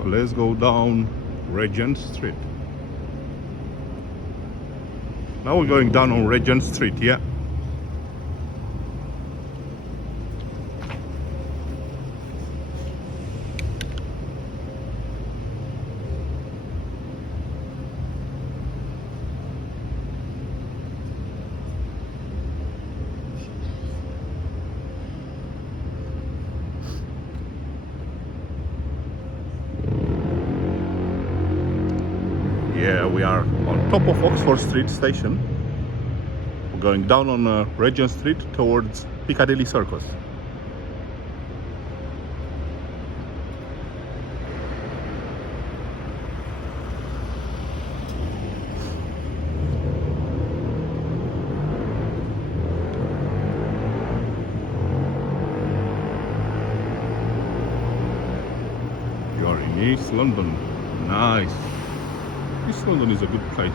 So let's go down Regent Street. Now we're going down on Regent Street, yeah. Yeah, we are on top of Oxford Street Station. We're going down on Regent Street towards Piccadilly Circus. You are in East London. Nice. East London is a good place.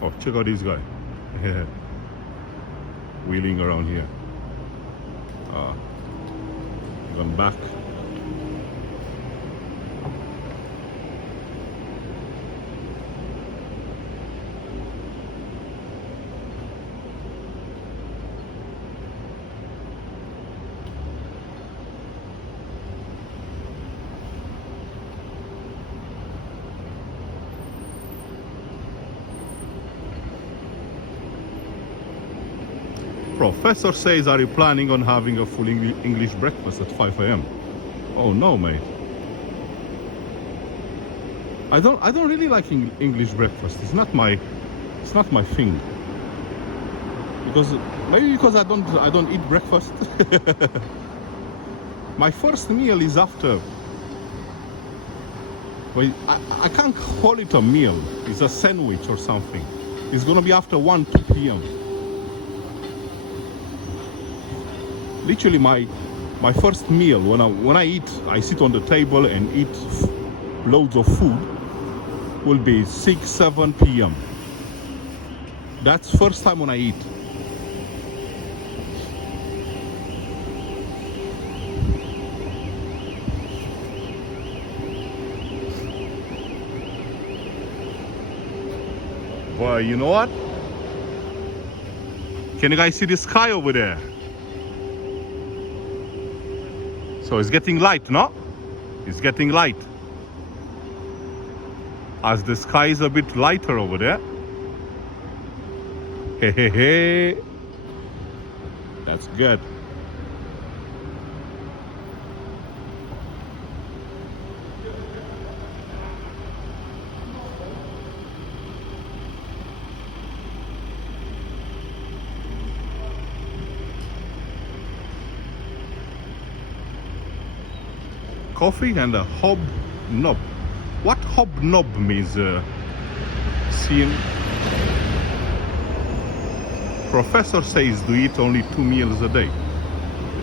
Oh, check out this guy. Yeah. Wheeling around here. Going back. Professor says, are you planning on having a full English breakfast at 5 a.m? Oh no, mate. I don't really like English breakfast. It's not my thing. Maybe because I don't eat breakfast. My first meal is after. Well, I can't call it a meal. It's a sandwich or something. It's gonna be after 1-2 p.m. Literally my first meal, when I eat, I sit on the table and eat loads of food, will be 6-7 p.m. That's first time when I eat. Well, you know what? Can you guys see the sky over there? So it's getting light, no? It's getting light. As the sky is a bit lighter over there. Hey, hey, hey. That's good. Coffee and a hobnob. What hobnob means? Seeing. Professor says to eat only 2 meals a day.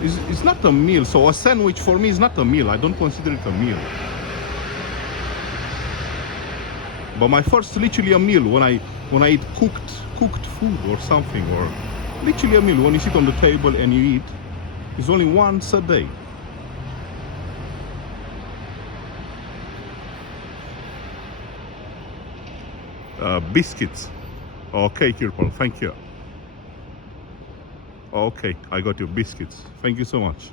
It's not a meal. So a sandwich for me is not a meal. I don't consider it a meal. But my first literally a meal when I eat cooked food or something, or literally a meal when you sit on the table and you eat, is only once a day. Biscuits. Okay, Kirpal, thank you. Okay, I got your biscuits. Thank you so much.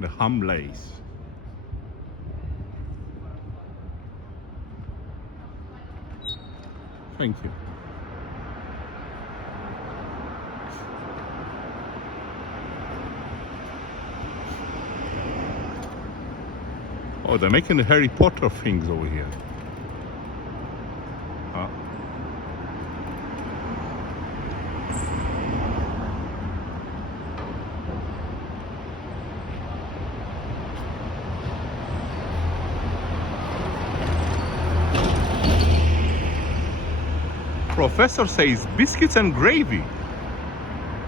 The Hamleys. Thank you. Oh, they're making the Harry Potter things over here. Professor says biscuits and gravy.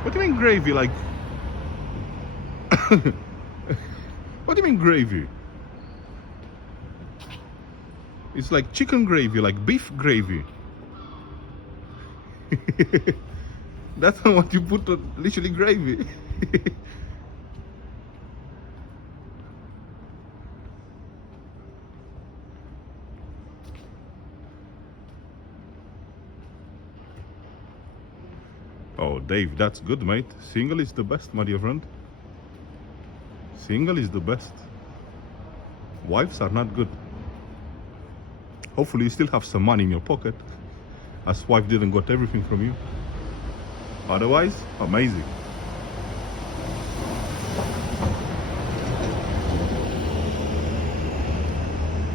What do you mean gravy? Like, what do you mean gravy? It's like chicken gravy, like beef gravy. That's not what you put on, literally gravy. Oh, Dave, that's good, mate. Single is the best, my dear friend. Single is the best. Wives are not good. Hopefully you still have some money in your pocket, as wife didn't got everything from you. Otherwise, amazing.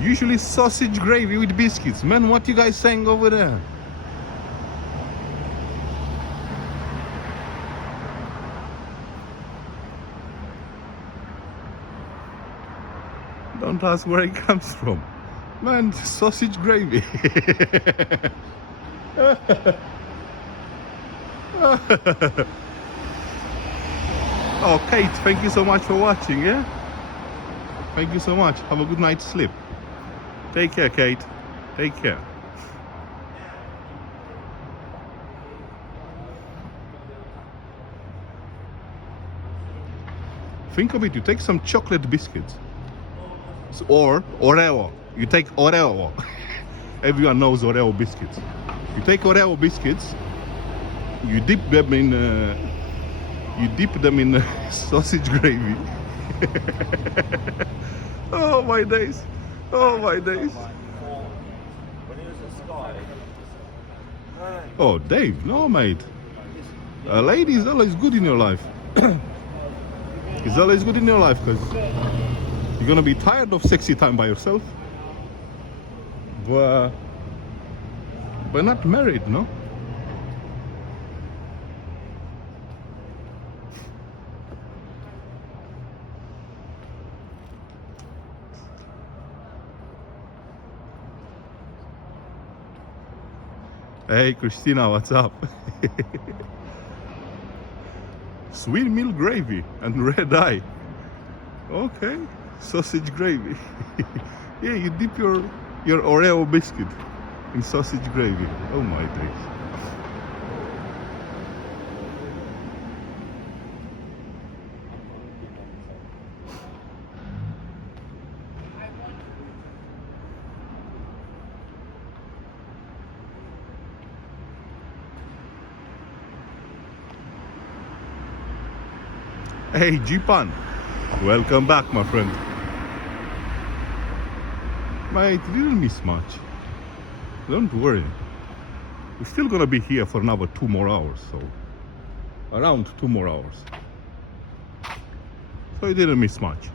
Usually sausage gravy with biscuits. Man, what you guys saying over there? Don't ask where it comes from. Man, sausage gravy. Oh, Kate, thank you so much for watching, yeah? Thank you so much. Have a good night's sleep. Take care, Kate. Take care. Think of it, you take some chocolate biscuits. Or Oreo. You take Oreo. Everyone knows Oreo biscuits. You take Oreo biscuits, you dip them in sausage gravy. Oh my days. Oh my days. Oh, Dave, no, mate. A lady is always good in your life. It's always good in your life because you're gonna be tired of sexy time by yourself. But not married, no? Hey, Christina, what's up? Sweet milk gravy and red eye. Okay, sausage gravy. Yeah, you dip your Oreo biscuit in sausage gravy. Oh my days. Hey, Jipan, welcome back, my friend. Mate, we didn't miss much. Don't worry. We're still gonna be here for another 2 more hours, so around 2 more hours. So you didn't miss much.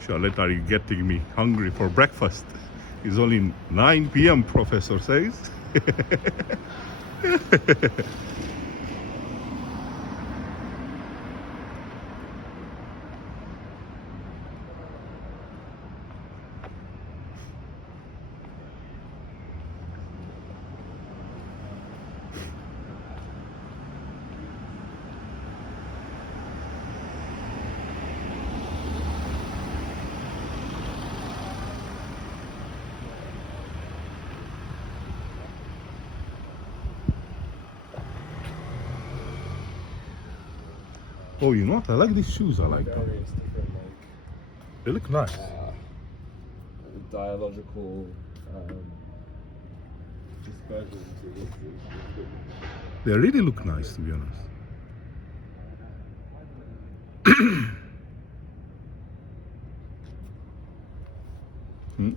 Charlotte, are you getting me hungry for breakfast? It's only 9 p.m., Professor says. Oh, you know what? I like these shoes. I like them. They look nice. Dialogical dispersions. They really look nice, to be honest. Hmm.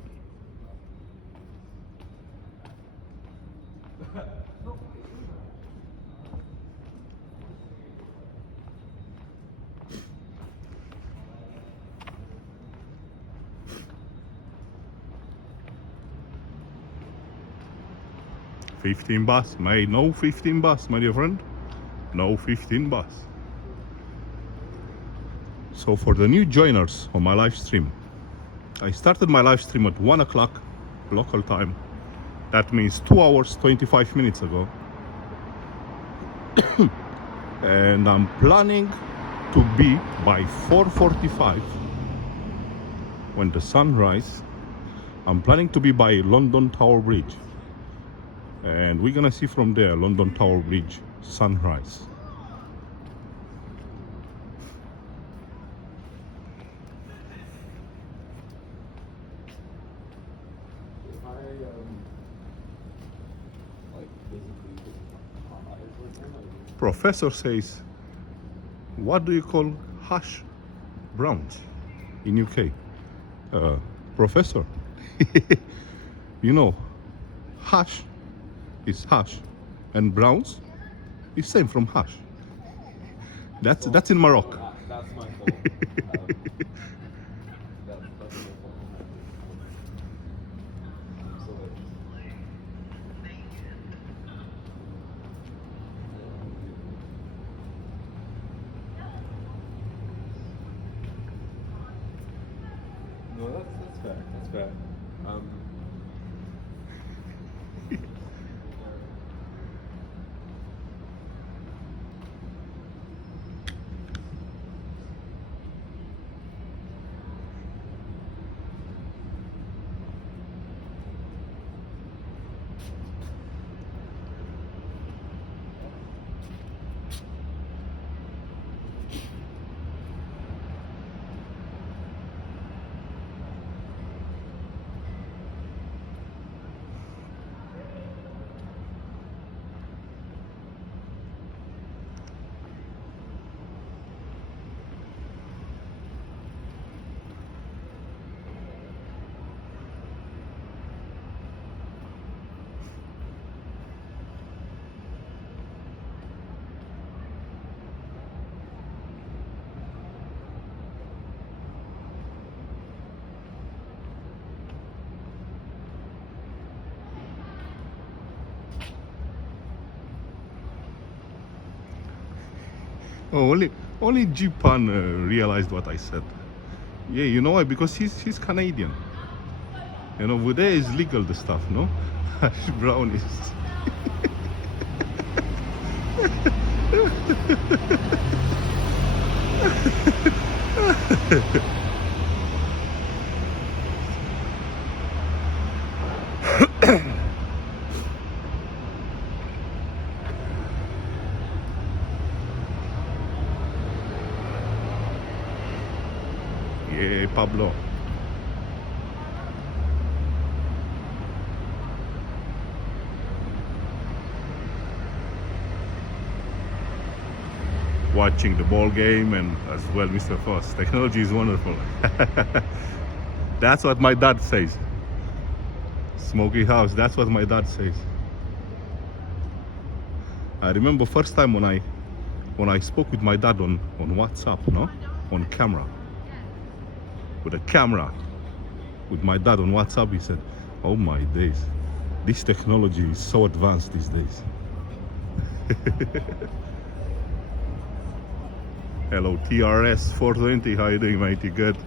15 bus, mate. No 15 bus, my dear friend. No 15 bus. So for the new joiners on my live stream, I started my live stream at 1 o'clock local time. That means 2 hours, 25 minutes ago. And I'm planning to be by 4:45 when the sun rises. I'm planning to be by London Tower Bridge. And we're gonna see from there London Tower Bridge sunrise. Professor says, what do you call hash browns in UK? Professor, you know, hash is hash and browns is same from hash. That's in Morocco. That's my fault. That's my fault. No, that's fair. That's fair. Oh, only Japan realized what I said. Yeah, you know why? Because he's Canadian. And over there is legal, the stuff, no? Hash brown is. Yeah, Pablo. Watching the ball game and as well, Mr. Foss. Technology is wonderful. That's what my dad says. Smoky house, that's what my dad says. I remember first time when I spoke with my dad on WhatsApp, no? On camera. With a camera. With my dad on WhatsApp, he said, oh my days. This technology is so advanced these days. Hello, TRS 420. How you doing, matey? Good.